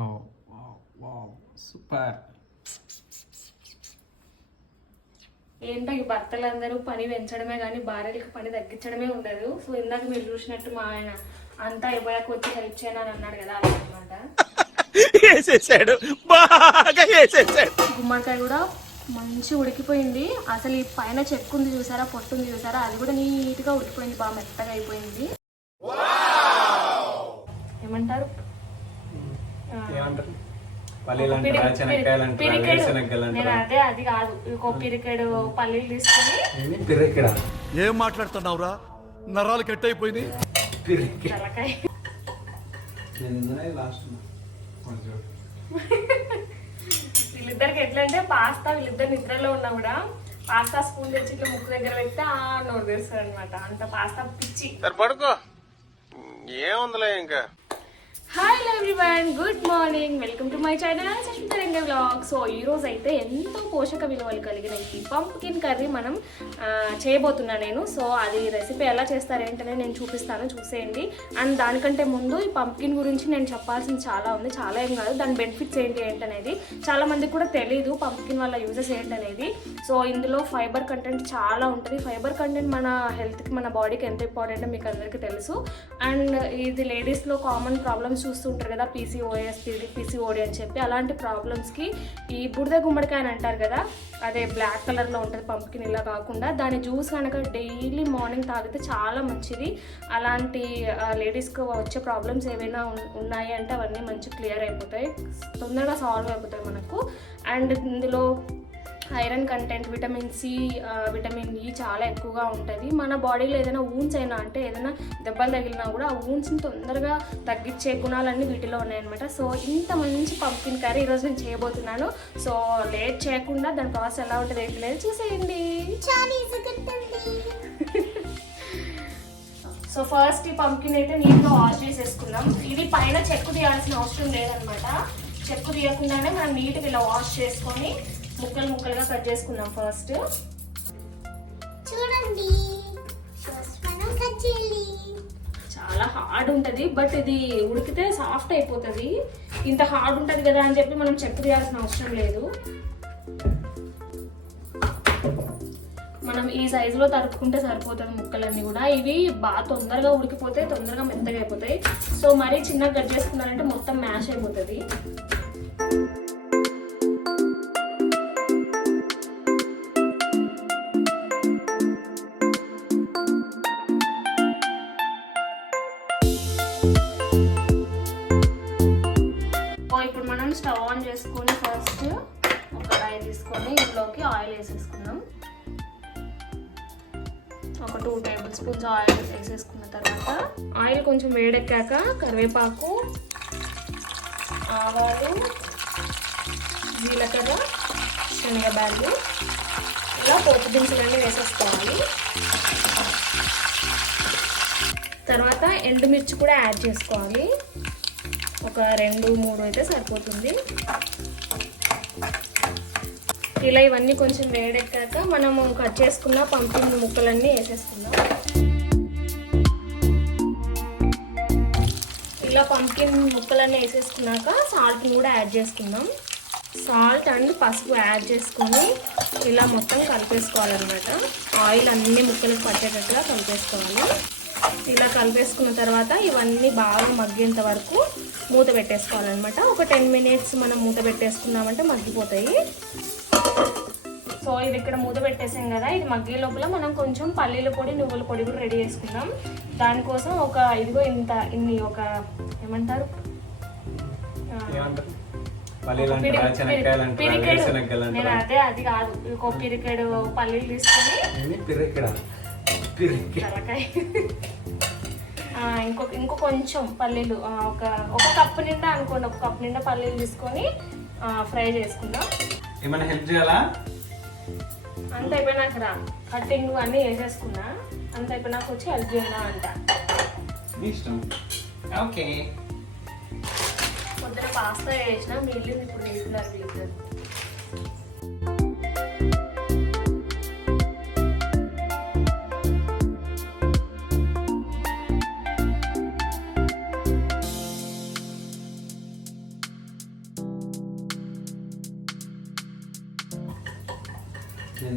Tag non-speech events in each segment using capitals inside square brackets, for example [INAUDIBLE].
ఓ wow super ఏంటో ఈ భర్తలందరూ పని పెంచడమే కానీ భార్యలకు పని తగ్గించడమే ఉండదు. సో ఇందాక మీరు చూసినట్టు మా ఆయన అంతా అయిపోయాక వచ్చి హెల్ప్ చేయను అని అన్నాడు కదా అలా అనమాట వేసేసాడు. బాగా వేసేసాడు. గుమ్మడికాయ కూడా మంచి ఉడికిపోయింది. అసలు ఈ పైన చెక్కు ఉంది చూసారా పొట్టు ఉంది చూసారా? అది కూడా నీట్గా ఉడికిపోయింది బాగా మెత్తగా అయిపోయింది. ఏమంటారు? ఏమంటారు? పల్లీలు పిరి- అంటారా శనక్కాయలు పిరి- అంటారా పిరికెడు. వేరుశనగలు నేను అంటారా అదే అది కాదు. ఇంకో పిరికెడు పల్లీలు తీసుకొని ఏం మాట్లాడుతున్నావురా? నరాలు కట్ అయిపోయింది వీళ్ళిద్దరికి ఎట్లా అంటే పాస్తా వీళ్ళిద్దరు నిద్రలో ఉన్నా కూడా పాస్తా స్పూన్ తెచ్చి ఇట్లా ముక్కు దగ్గర పెడితే ఆ నోరు తెస్తారు అనమాట అంత పాస్తా పిచ్చి. సరే పడుకో. ఏముందిలే ఇంకా? Hi everyone good morning welcome to my channel Sushmita Ranga blog so ఈ రోజు అయితే ఎంతో పోషక విలువలు కలిగిన ఈ పంప్కిన్ కర్రీ మనం చేయబోతున్నాను చేయబోతున్నా నేను. సో అది రెసిపీ ఎలా చేస్తారేంటనే నేను చూపిస్తాను. చూసేయండి. అండ్ దానికంటే ముందు ఈ పంప్కిన్ గురించి నేను చెప్పాల్సింది చాలా ఉంది. చాలా ఏం కాదు. దాని బెనిఫిట్స్ ఏంటి ఏంటనేది చాలా మందికి కూడా తెలియదు పంప్కిన్ వల్ల యూజెస్ ఏంటనేది. సో ఇందులో ఫైబర్ కంటెంట్ చాలా ఉంటుంది. ఫైబర్ కంటెంట్ మన హెల్త్కి మన బాడీకి ఎంత ఇంపార్టెంట్ మీకు అందరికీ తెలుసు. అండ్ ఇది లేడీస్లో కామన్ ప్రాబ్లమ్స్ చూస్తుంటారు కదా పీసీఓఎస్ పీసీఓడి అని చెప్పి అలాంటి ప్రాబ్లమ్స్కి ఈ బుడిద గుమ్మడికాయ అని అంటారు కదా అదే బ్లాక్ కలర్లో ఉంటుంది పంప్కిన్ ఇలా కాకుండా దాని జ్యూస్ కనుక డైలీ మార్నింగ్ తాగితే చాలా మంచిది. అలాంటి లేడీస్కి వచ్చే ప్రాబ్లమ్స్ ఏవైనా ఉన్నాయి అంటే అవన్నీ మంచి క్లియర్ అయిపోతాయి తొందరగా సాల్వ్ అయిపోతాయి మనకు. అండ్ ఇందులో iron content vitamin C vitamin E చాలా ఎక్కువగా ఉంటుంది. మన బాడీలో ఏదైనా ఊన్స్ అయినా అంటే ఏదైనా దెబ్బలు తగిలినా కూడా ఆ ఊన్స్ని తొందరగా తగ్గించే గుణాలన్నీ వీటిలో ఉన్నాయన్నమాట. సో ఇంత మంచి పంపిన్ కర్రీ ఈరోజు నేను చేయబోతున్నాను. సో లేట్ చేయకుండా దాని ప్రాసెస్ ఎలా ఉంటుంది ఏంటి లేదు చూసేయండి. సో ఫస్ట్ ఈ పంకిన్ అయితే నీటిలో వాష్ చేసేసుకున్నాం ఇది పైన చెక్కు తీయాల్సిన అవసరం లేదనమాట చెక్కు తీయకుండానే మనం నీట్గా ఇలా వాష్ చేసుకొని ముక్కలు ముక్కలుగా కట్ చేసుకున్నాం ఫస్ట్. చూడండి. చాలా హార్డ్ ఉంటుంది బట్ ఇది ఉడికితే సాఫ్ట్ అయిపోతుంది. ఇంత హార్డ్ ఉంటుంది కదా అని చెప్పి మనం చెక్కు తీయాల్సిన అవసరం లేదు. మనం ఈ సైజులో తరుపుకుంటే సరిపోతుంది ముక్కలన్నీ కూడా. ఇవి బాగా తొందరగా ఉడికిపోతే తొందరగా మెత్తగా అయిపోతాయి. సో మరీ చిన్నగా కట్ చేసుకున్నారంటే మొత్తం మ్యాష్ అయిపోతుంది. ఒక కడాయి తీసుకొని ఇందులోకి ఆయిల్ వేసేసుకుందాం. ఒక టూ టేబుల్ స్పూన్స్ ఆయిల్ వేసేసుకున్న తర్వాత ఆయిల్ కొంచెం వేడెక్కాక కరివేపాకు ఆవాలు జీలకర్ర శనగబ్యాలు ఇలా పోపు దినుసులన్నీ వేసేసుకోవాలి. తర్వాత ఎండుమిర్చి కూడా యాడ్ చేసుకోవాలి. ఒక రెండు మూడు అయితే సరిపోతుంది. ఇలా ఇవన్నీ కొంచెం వేడెక్కాక మనము కట్ చేసుకున్న పంపిన ముక్కలన్నీ వేసేసుకుందాం. ఇలా పంకిన్ ముక్కలన్నీ వేసేసుకున్నాక సాల్ట్ని కూడా యాడ్ చేసుకుందాం. సాల్ట్ అండ్ పసుపు యాడ్ చేసుకొని ఇలా మొత్తం కలిపేసుకోవాలన్నమాట. ఆయిల్ అన్ని ముక్కలకు పట్టేటట్టుగా కలిపేసుకోవాలి. ఇలా కలిపేసుకున్న తర్వాత ఇవన్నీ బాగా మగ్గేంత వరకు మూత పెట్టేసుకోవాలన్నమాట. ఒక టెన్ మినిట్స్ మనం మూత పెట్టేసుకున్నామంటే మగ్గిపోతాయి. సో ఇది ఇక్కడ మూత పెట్టేసాం కదా ఇది మగ్గే లోపల మనం కొంచెం పల్లీల పొడి నువ్వుల పొడి కూడా రెడీ చేసుకుందాం దానికోసం ఒక ఇదిగో ఇంత ఇన్ని ఒక ఏమంటారు? నేను అదే అది కాదు. ఇంకో పిరికెడు పల్లీలు తీసుకొని ఇంకో ఇంకో కొంచెం పల్లీలు ఒక ఒక కప్పు నిండా అనుకోండి ఒక కప్పు నిండా పల్లీలు తీసుకొని ఫ్రై చేసుకుందాం. ఏమైనా హెల్ప్ చేయాలా? అంత అయిపోయినాక రా. కటింగ్ అన్నీ వేసేసుకున్నా. అంత అయిపోయినాక వచ్చి హెల్ప్ చేయాలా అంట. ఇష్టం. ఓకే. పొద్దున పాస్తా వేసిన మిగిలింది ఇప్పుడు వేస్తున్నారు [LAUGHS]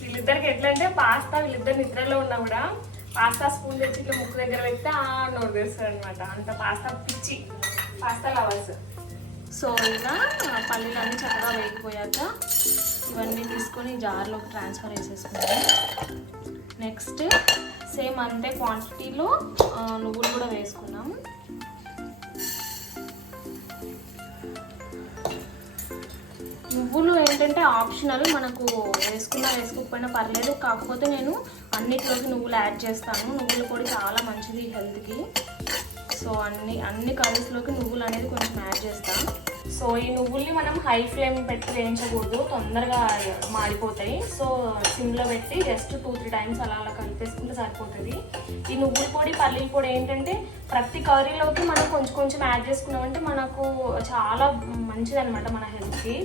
వీళ్ళిద్దరికి ఎట్లా అంటే పాస్తా వీళ్ళిద్దరు నిద్రలో ఉన్నా కూడా పాస్తా స్పూన్ తెచ్చి ఇట్లా ముక్కు దగ్గర పెడితే ఆ నోరు తెస్తారు అనమాట అంత పాస్తా పిచ్చి పాస్తా లవర్స్. సో ఇలా పల్లీలు అన్నీ చక్కగా వేగిపోయాక ఇవన్నీ తీసుకొని జార్లోకి ట్రాన్స్ఫర్ చేసేసుకున్నాను నెక్స్ట్ సేమ్ అంతే క్వాంటిటీలో నువ్వులు కూడా వేసుకున్నాం. నువ్వులు ఏంటంటే ఆప్షనల్. మనకు వేసుకున్నా వేసుకోకపోయినా పర్లేదు. కాకపోతే నేను అన్నిటిలోకి నువ్వులు యాడ్ చేస్తాను. నువ్వులు పొడి చాలా మంచిది హెల్త్కి. సో అన్ని అన్ని కర్రీస్లోకి నువ్వులు అనేది కొంచెం యాడ్ చేస్తాను సో ఈ నువ్వుల్ని మనం హై ఫ్లేమ్ పెట్టి వేయించకూడదు. తొందరగా మాడిపోతాయి. సో సిమ్లో పెట్టి జస్ట్ టూ త్రీ టైమ్స్ అలా అలా కలిపేసుకుంటే సరిపోతుంది. ఈ నువ్వుల పొడి పల్లీల పొడి ఏంటంటే ప్రతి కర్రీలోకి మనం కొంచెం కొంచెం యాడ్ చేసుకున్నామంటే మనకు చాలా మంచిది అనమాట మన హెల్త్కి.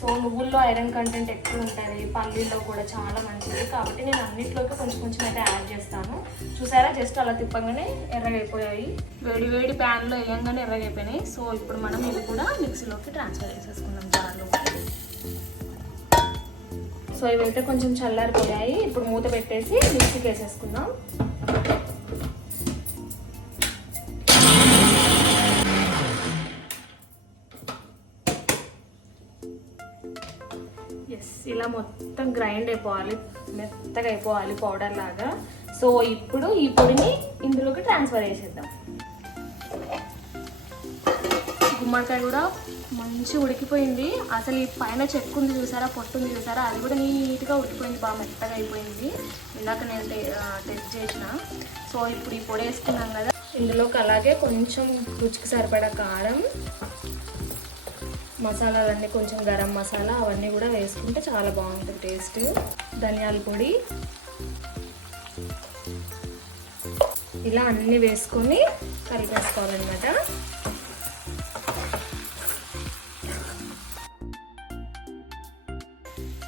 సో నువ్వుల్లో ఐరన్ కంటెంట్ ఎక్కువ ఉంటుంది పల్లీల్లో కూడా చాలా మంచిది. కాబట్టి నేను అన్నిట్లోకి కొంచెం కొంచెం అయితే యాడ్ చేస్తాను. చూసారా? జస్ట్ అలా తిప్పగానే ఎర్రగైపోయాయి. వేడి వేడి ప్యాన్లో వేయంగానే ఎర్రగైపోయినాయి. సో ఇప్పుడు మనం ఇవి కూడా మిక్సీలోకి ట్రాన్స్ఫర్ చేసేసుకుందాం జార్లోకి సో ఇవైతే కొంచెం చల్లారిపోయాయి. ఇప్పుడు మూత పెట్టేసి మిక్సీకి వేసేసుకుందాం. ఇలా మొత్తం గ్రైండ్ అయిపోవాలి మెత్తగా అయిపోవాలి పౌడర్ లాగా. సో ఇప్పుడు ఈ పొడిని ఇందులోకి ట్రాన్స్ఫర్ చేసేద్దాం. గుమ్మడికాయ కూడా మంచి ఉడికిపోయింది. అసలు ఈ పైన చెక్కు ఉంది చూసారా పొట్టు ఉంది చూసారా? అది కూడా నీట్గా ఉడికిపోయింది బాగా మెత్తగా అయిపోయింది. ఇందాక నేను టెస్ట్ చేసిన. సో ఇప్పుడు ఈ పొడి వేసుకున్నాం కదా. ఇందులోకి అలాగే కొంచెం రుచికి సరిపడా కారం మసాలాలన్నీ కొంచెం గరం మసాలా అవన్నీ కూడా వేసుకుంటే చాలా బాగుంటుంది టేస్ట్. ధనియాల పొడి. ఇలా అన్నీ వేసుకొని కలిపేసుకోవాలన్నమాట.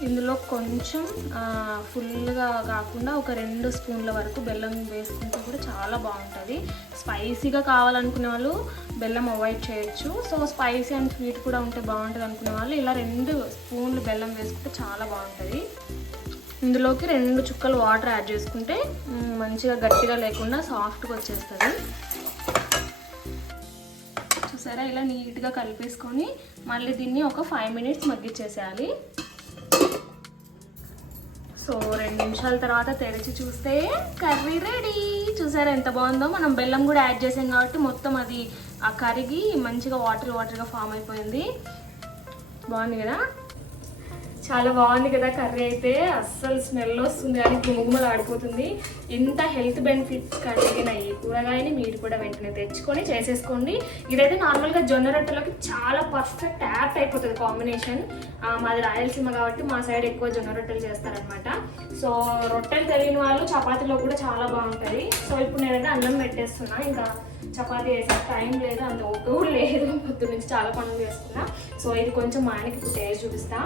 ఇందులో కొంచెం ఫుల్గా కాకుండా ఒక రెండు స్పూన్ల వరకు బెల్లం వేసుకుంటే కూడా చాలా బాగుంటుంది. స్పైసీగా కావాలనుకునే వాళ్ళు బెల్లం అవాయిడ్ చేయొచ్చు. సో స్పైసీ అండ్ స్వీట్ కూడా ఉంటే బాగుంటుంది అనుకునే వాళ్ళు ఇలా రెండు స్పూన్లు బెల్లం వేసుకుంటే చాలా బాగుంటుంది. ఇందులోకి రెండు చుక్కలు వాటర్ యాడ్ చేసుకుంటే మంచిగా గట్టిగా లేకుండా సాఫ్ట్గా వచ్చేస్తుంది. చూసారా? ఇలా నీట్గా కలిపేసుకొని మళ్ళీ దీన్ని ఒక ఫైవ్ మినిట్స్ మగ్గిచ్చేసేయాలి. సో రెండు నిమిషాల తర్వాత తెరిచి చూస్తే కర్రీ రెడీ. చూసారా ఎంత బాగుందో? మనం బెల్లం కూడా యాడ్ చేసాం కాబట్టి మొత్తం అది ఆ కరిగి మంచిగా వాటర్ వాటర్గా ఫామ్ అయిపోయింది. బాగుంది కదా? చాలా బాగుంది కదా కర్రీ అయితే. అస్సలు స్మెల్ వస్తుంది కానీ గుమగుమలు ఆడిపోతుంది. ఇంత హెల్త్ బెనిఫిట్స్ కలిగిన ఈ కూరగాయని మీరు కూడా వెంటనే తెచ్చుకొని చేసేసుకోండి. ఇదైతే నార్మల్గా జొన్న రొట్టెలోకి చాలా పర్ఫెక్ట్ యాప్ అయిపోతుంది కాంబినేషన్ మాది రాయలసీమ కాబట్టి మా సైడ్ ఎక్కువ జొన్న రొట్టెలు చేస్తారనమాట సో రొట్టెలు తెలియని వాళ్ళు చపాతీలో కూడా చాలా బాగుంటుంది. సో ఇప్పుడు నేనైతే అన్నం పెట్టేస్తున్నా. ఇంకా చపాతీ వేసే టైం లేదు అంత ఓపిక లేదు. పొద్దు నుంచి చాలా పనులు చేస్తున్నా. సో ఇది కొంచెం మా ఆయనకి ఇప్పుడు టేస్ట్ చూపిస్తా.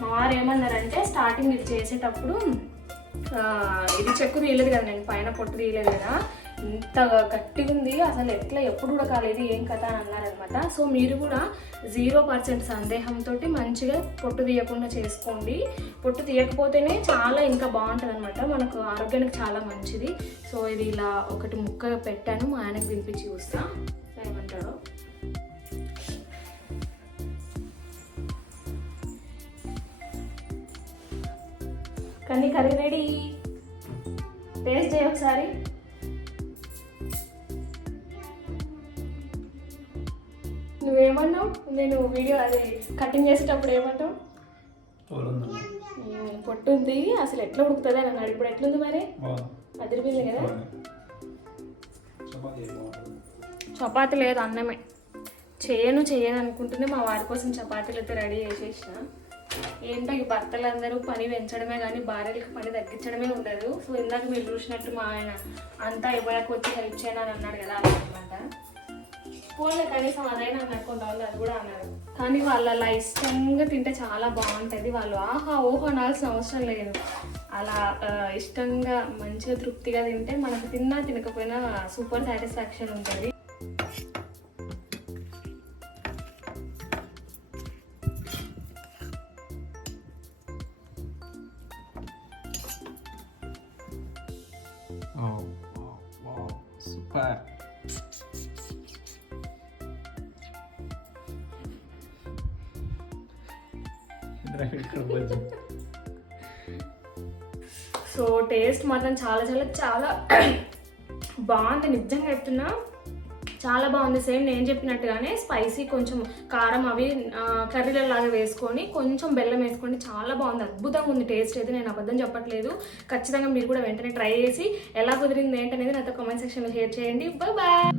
మా వారు ఏమన్నారంటే స్టార్టింగ్ ఇది చేసేటప్పుడు ఇది చెక్కు తీయలేదు కదా నేను పైన పొట్టు తీయలేదు కదా ఇంత గట్టిగా ఉంది అసలు ఎట్లా ఎప్పుడు కూడా కాలేదు ఏం కథ అని అన్నారనమాట సో మీరు కూడా జీరో పర్సెంట్ సందేహంతో మంచిగా పొట్టు తీయకుండా చేసుకోండి. పొట్టు తీయకపోతేనే చాలా ఇంకా బాగుంటుంది అనమాట మనకు ఆరోగ్యానికి చాలా మంచిది. సో ఇది ఇలా ఒకటి ముక్క పెట్టాను మా ఆయనకు వినిపించి చూస్తా. ఏమంటాడో? కానీ కర్రీ రెడీ. టేస్ట్ చేయ ఒకసారి. నువ్వేమన్నావు? నేను వీడియో అదే కటింగ్ చేసేటప్పుడు ఏమంటావు? పొట్టు ఉంది అసలు ఎట్లా ఉడుకుతుంది అని అన్నాడు ఇప్పుడు ఎట్లుంది మరి? అదిరిపోయింది కదా? చపాతి లేదు అన్నమే. చేయను చేయను అనుకుంటూనే మా వారి కోసం చపాతీలు అయితే రెడీ చేసేసిన. ఏంటో ఈ భర్తలందరూ పని పెంచడమే కానీ భార్యలకు పని తగ్గించడమే ఉండదు. సో ఇందాక మీరు చూసినట్టు మా ఆయన అంతా ఇవ్వడానికి వచ్చి హెల్ప్ చేయను అని అన్నాడు కదా అనమాట పోలే కనీసం అదైనా అన్నారు కొంతమంది అది కూడా అన్నారు. కానీ వాళ్ళు అలా ఇష్టంగా తింటే చాలా బాగుంటుంది. వాళ్ళు ఆహా ఓహో అనాల్సిన అవసరం లేదు అలా ఇష్టంగా మంచిగా తృప్తిగా తింటే మనకు తిన్నా తినకపోయినా సూపర్ సాటిస్ఫాక్షన్ ఉంటుంది. సూపర్ సో టేస్ట్ మాత్రం చాలా చాలా చాలా బాగుంది. నిజంగా చెప్తున్నా. చాలా బాగుంది. సేమ్ నేను చెప్పినట్టుగానే స్పైసీ కొంచెం కారం అవి కర్రీలలాగా వేసుకొని కొంచెం బెల్లం వేసుకొని చాలా బాగుంది. అద్భుతంగా ఉంది. టేస్ట్ అయితే నేను అబద్ధం చెప్పట్లేదు. ఖచ్చితంగా మీరు కూడా వెంటనే ట్రై చేసి ఎలా కుదిరింది ఏంటనేది నాతో కామెంట్ సెక్షన్లో షేర్ చేయండి. Bye bye!